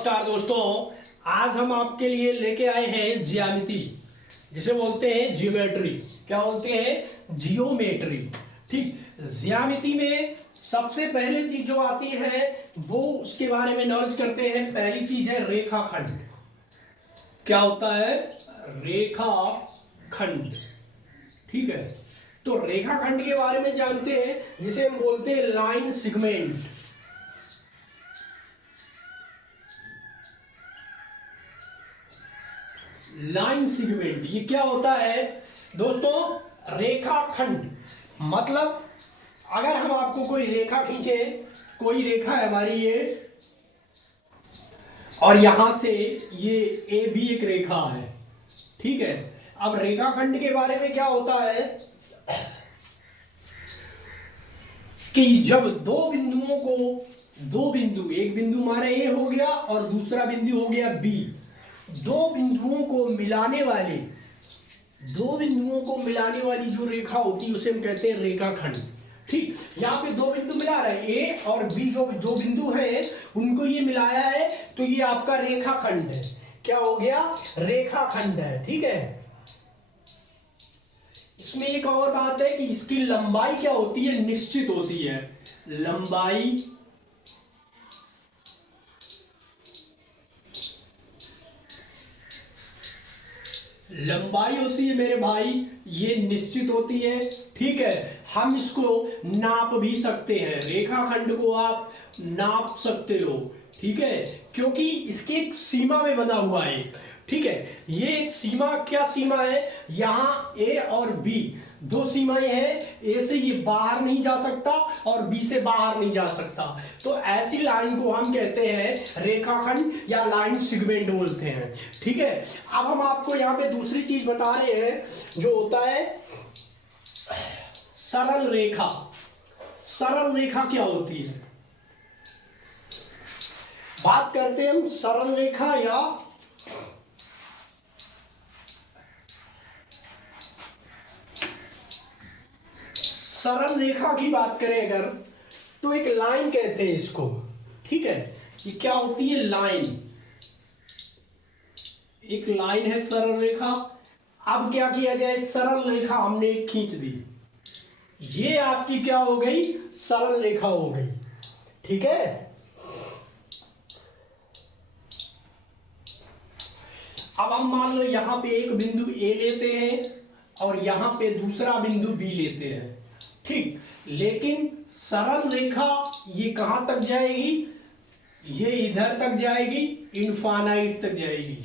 नमस्कार दोस्तों। आज हम आपके लिए लेके आए हैं ज्यामिति, जिसे बोलते हैं जियोमेट्री। क्या बोलते हैं? जियोमेट्री। ठीक। ज्यामिति में सबसे पहले चीज जो आती है वो उसके बारे में नॉलेज करते हैं। पहली चीज है रेखाखंड। क्या होता है? रेखाखंड। ठीक है, तो रेखाखंड के बारे में जानते हैं, जिसे हम बोलते हैं लाइन सेगमेंट। लाइन सेगमेंट ये क्या होता है दोस्तों? रेखाखंड मतलब अगर हम आपको कोई रेखा खींचे, कोई रेखा है हमारी ये, और यहां से ये ए भी एक रेखा है। ठीक है, अब रेखाखंड के बारे में क्या होता है कि जब दो बिंदु, एक बिंदु हमारा ए हो गया और दूसरा बिंदु हो गया बी, दो बिंदुओं को मिलाने वाली जो रेखा होती है उसे हम कहते हैं रेखाखंड। ठीक, यहाँ पे दो बिंदु मिला रहे हैं, ए और बी, जो दो बिंदु हैं उनको ये मिलाया है, तो ये आपका रेखाखंड है। क्या हो गया? रेखाखंड है। ठीक है, इसमें एक और बात है कि इसकी लंबाई क्या होती है? निश्चित होती है। लंबाई होती है मेरे भाई, ये निश्चित होती है। ठीक है, हम इसको नाप भी सकते हैं, रेखाखंड को आप नाप सकते हो। ठीक है, क्योंकि इसकी एक सीमा में बना हुआ है। ठीक है, ये एक सीमा, क्या सीमा है? यहाँ ए और बी दो सीमाएं हैं। ए से ये बाहर नहीं जा सकता और बी से बाहर नहीं जा सकता, तो ऐसी लाइन को हम कहते हैं रेखाखंड या लाइन सेगमेंट बोलते हैं। ठीक है, अब हम आपको यहाँ पे दूसरी चीज बता रहे हैं, जो होता है सरल रेखा। सरल रेखा क्या होती है? बात करते हैं हम सरल रेखा या सरल रेखा की बात करें अगर, तो एक लाइन कहते हैं इसको। ठीक है, ये क्या होती है? लाइन। एक लाइन है सरल रेखा। अब क्या किया जाए? सरल रेखा हमने खींच दी, ये आपकी क्या हो गई? सरल रेखा हो गई। ठीक है, अब हम मान लो यहां पे एक बिंदु ए लेते हैं और यहां पे दूसरा बिंदु बी लेते हैं। ठीक, लेकिन सरल रेखा ये कहां तक जाएगी? ये इधर तक जाएगी, इनफाइनाइट तक जाएगी,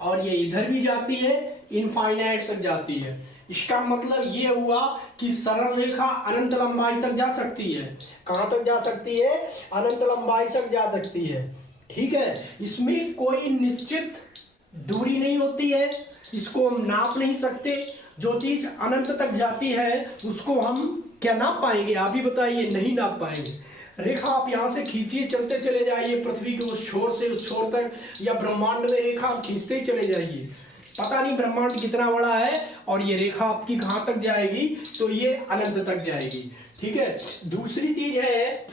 और ये इधर भी जाती है, इनफाइनाइट तक जाती है। इसका मतलब ये हुआ कि सरल रेखा अनंत लंबाई तक जा सकती है। कहां तक जा सकती है? अनंत लंबाई तक जा सकती है। ठीक है, इसमें कोई निश्चित दूरी नहीं होती है, इसको हम नाप नहीं सकते। जो चीज अनंत तक जाती है उसको हम क्या नाप पाएंगे? आप ही बताइए, नहीं नाप पाएंगे। रेखा आप यहां से खींचिए, चलते चले जाइए पृथ्वी के उस छोर से उस छोर तक, या ब्रह्मांड में रेखा आप खींचते ही चले जाइए, पता नहीं ब्रह्मांड कितना बड़ा है, और ये रेखा आपकी कहां तक जाएगी? तो ये अनंत तक जाएगी। ठीक है, दूसरी चीज है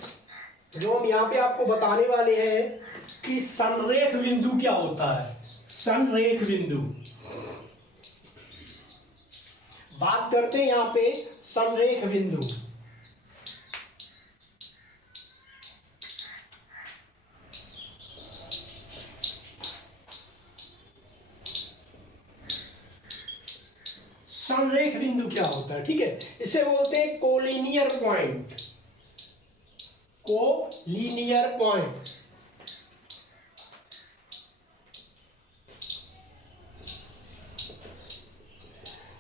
जो हम यहाँ पे आपको बताने वाले हैं कि संरेख बिंदु क्या होता है। संरेख बिंदु बात करते हैं यहां पे संरेख बिंदु। संरेख बिंदु क्या होता है? ठीक है, इसे बोलते हैं कोलिनियर पॉइंट। Collinear point.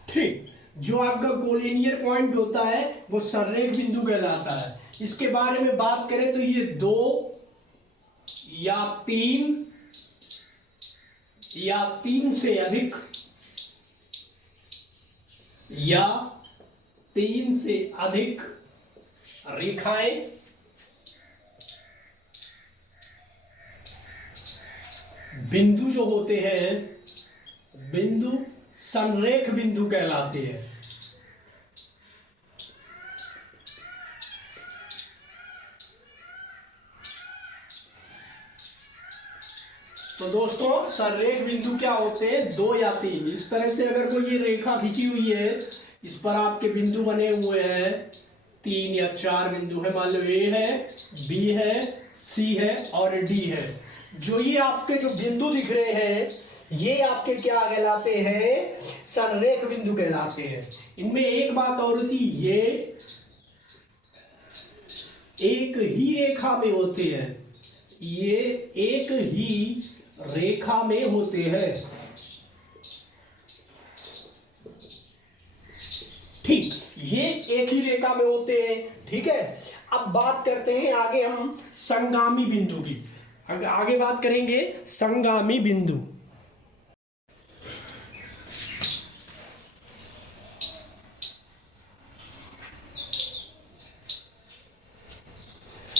ठीक, जो आपका कोलिनियर पॉइंट होता है वो संरेख बिंदु कहलाता है। इसके बारे में बात करें तो ये दो या तीन से अधिक या तीन से अधिक रेखाएं बिंदु जो होते हैं, बिंदु संरेख बिंदु कहलाते हैं। तो दोस्तों सररेख बिंदु क्या होते हैं, 2 या 3। इस तरह से अगर कोई ये रेखा खींची हुई है, इस पर आपके बिंदु बने हुए हैं, 3 या 4 बिंदु है, मान लो ए है, बी है, सी है और डी है। जो ये आपके जो बिंदु दिख रहे हैं, ये आपके क्या कहलाते हैं, सररेख बिंदु कहलाते हैं। इनमें एक बात और होती, ये एक ही रेखा में होते हैं, ये एक ही रेखा में होते हैं। ठीक, ये एक ही रेखा में होते हैं। ठीक है, अब बात करते हैं आगे हम संगामी बिंदु की। आगे बात करेंगे संगामी बिंदु।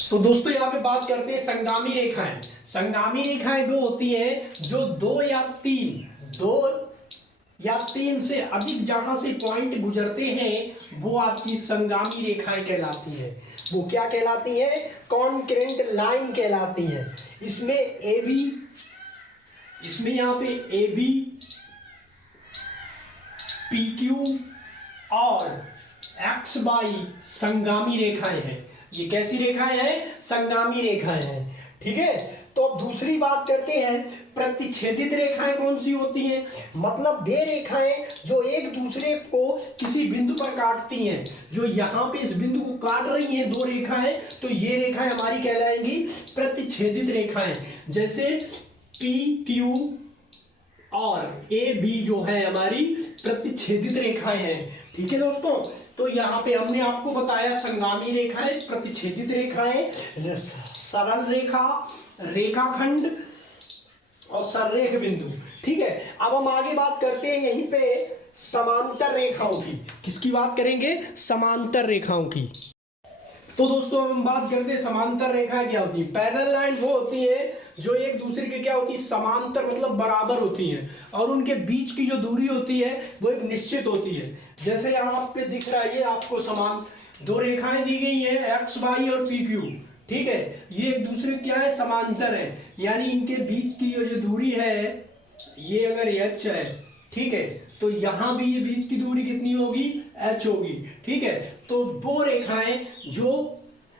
तो दोस्तों यहाँ पे बात करते हैं संगामी रेखाएं। संगामी रेखाएं वो होती हैं जो 2 या 3 से अधिक जहां से पॉइंट गुजरते हैं, वो आपकी संगामी रेखाएं कहलाती है। वो क्या कहलाती है, कॉन्करेंट लाइन कहलाती है। इसमें ए बी, इसमें यहाँ पे ए बी, पी क्यू और एक्स वाई संगामी रेखाएं हैं। ये कैसी रेखाएं हैं, संगामी रेखाएं हैं। ठीक है, तो अब दूसरी बात करते हैं, प्रतिच्छेदित रेखाएं कौन सी होती हैं। मतलब वे रेखाएं जो एक दूसरे को किसी बिंदु पर काटती हैं। जो यहाँ पे इस बिंदु को काट रही हैं 2 रेखाएं, तो ये रेखाएं हमारी कहलाएंगी प्रतिच्छेदित रेखाएं। जैसे पी क्यू और ए बी जो है हमारी प्रतिच्छेदित रेखाएं हैं। ठीक है दोस्तों, तो यहाँ पे हमने आपको बताया संगामी रेखाएं, प्रतिच्छेदित रेखाएं, सरल रेखा, रेखाखंड और सररेख बिंदु। ठीक है, अब हम आगे बात करते हैं यहीं पे समांतर रेखाओं की। किसकी बात करेंगे, समांतर रेखाओं की। तो दोस्तों हम बात करते हैं समांतर रेखाएं क्या होती है। पैरेलल लाइन वो होती है जो एक दूसरे के क्या होती है, समांतर मतलब बराबर होती है, और उनके बीच की जो दूरी होती है वो एक निश्चित होती है। जैसे यहाँ पे दिख रहा है, ये आपको समान 2 रेखाएं दी गई है, एक्स वाई और पी क्यू। ठीक है, ये एक दूसरे क्या है, समांतर है, यानी इनके बीच की जो दूरी है, ये अगर एच है, ठीक है, तो यहाँ भी ये बीच की दूरी कितनी होगी, एच होगी। ठीक है, तो वो रेखाएं जो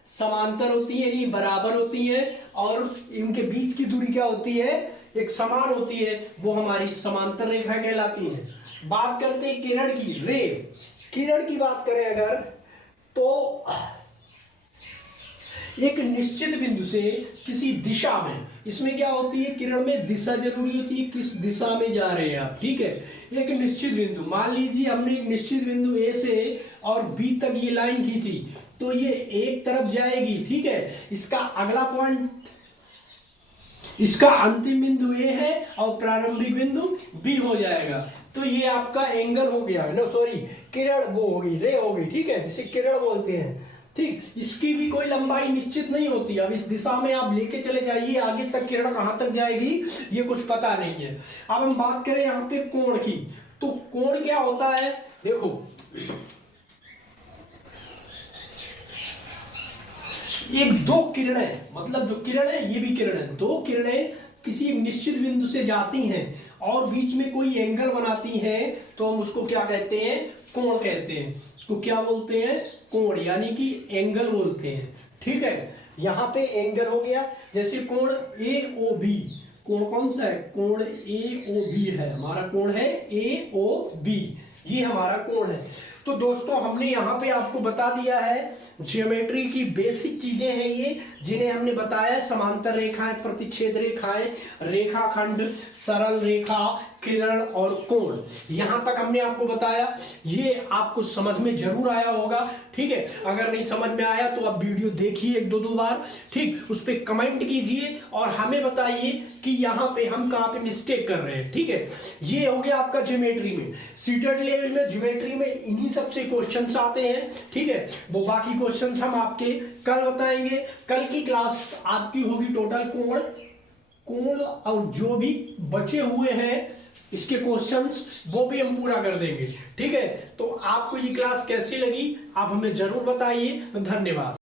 समांतर होती है, यानी बराबर होती है, और इनके बीच की दूरी क्या होती है, एक समान होती है, वो हमारी समांतर रेखाएं कहलाती हैं। बात करते हैं किरण की, रे। किरण की बात करें अगर, तो एक निश्चित बिंदु से किसी दिशा में, इसमें क्या होती है, किरण में दिशा जरूरी होती है, किस दिशा में जा रहे हैं आप। ठीक है, एक निश्चित बिंदु, मान लीजिए हमने एक निश्चित बिंदु ए से और बी तक ये लाइन खींची, तो ये एक तरफ जाएगी। ठीक है, इसका अगला पॉइंट, इसका अंतिम बिंदु ए है और प्रारंभिक बिंदु बी हो जाएगा। तो ये आपका एंगल हो गया, नो सॉरी, किरण वो होगी, रे होगी। ठीक है, जिसे किरण बोलते हैं। ठीक, इसकी भी कोई लंबाई निश्चित नहीं होती। अब इस दिशा में आप लेके चले जाइए, आगे तक किरण कहां तक जाएगी ये कुछ पता नहीं है। अब हम बात करें यहाँ पे कोण की, तो कोण क्या होता है, देखो एक 2 किरणें, मतलब जो किरण है ये भी किरण है, 2 किरणें किसी निश्चित बिंदु से जाती हैं और बीच में कोई एंगल बनाती हैं, तो हम उसको क्या कहते हैं, कोण कहते हैं। उसको क्या बोलते हैं, कोण, यानी कि एंगल बोलते हैं। ठीक है, यहाँ पे एंगल हो गया, जैसे कोण ए ओ बी, कोण कौन सा है, कोण ए ओ बी है, हमारा कोण है ए ओ बी, ये हमारा कोण है। तो दोस्तों हमने यहाँ पे आपको बता दिया है, ज्योमेट्री की बेसिक चीजें हैं ये, जिन्हें हमने बताया, समांतर रेखाएं, प्रतिच्छेद रेखाएं, रेखाखंड, सरल रेखा, किरण और कोण। यहाँ तक हमने आपको बताया, ये आपको समझ में जरूर आया होगा। ठीक है, अगर नहीं समझ में आया तो आप वीडियो देखिए 1-2 बार, ठीक, उस पर कमेंट कीजिए और हमें बताइए कि यहाँ पे हम कहाँ पे मिस्टेक कर रहे हैं। ठीक है, ये हो गया आपका ज्योमेट्री में। सीटेट लेवल में ज्योमेट्री में इन्हीं सबसे क्वेश्चंस आते हैं। ठीक है, वो बाकी क्वेश्चंस हम आपके कल बताएंगे। कल की क्लास आपकी होगी टोटल कोण और जो भी बचे हुए हैं इसके क्वेश्चंस, वो भी हम पूरा कर देंगे। ठीक है, तो आपको ये क्लास कैसी लगी आप हमें जरूर बताइए। धन्यवाद।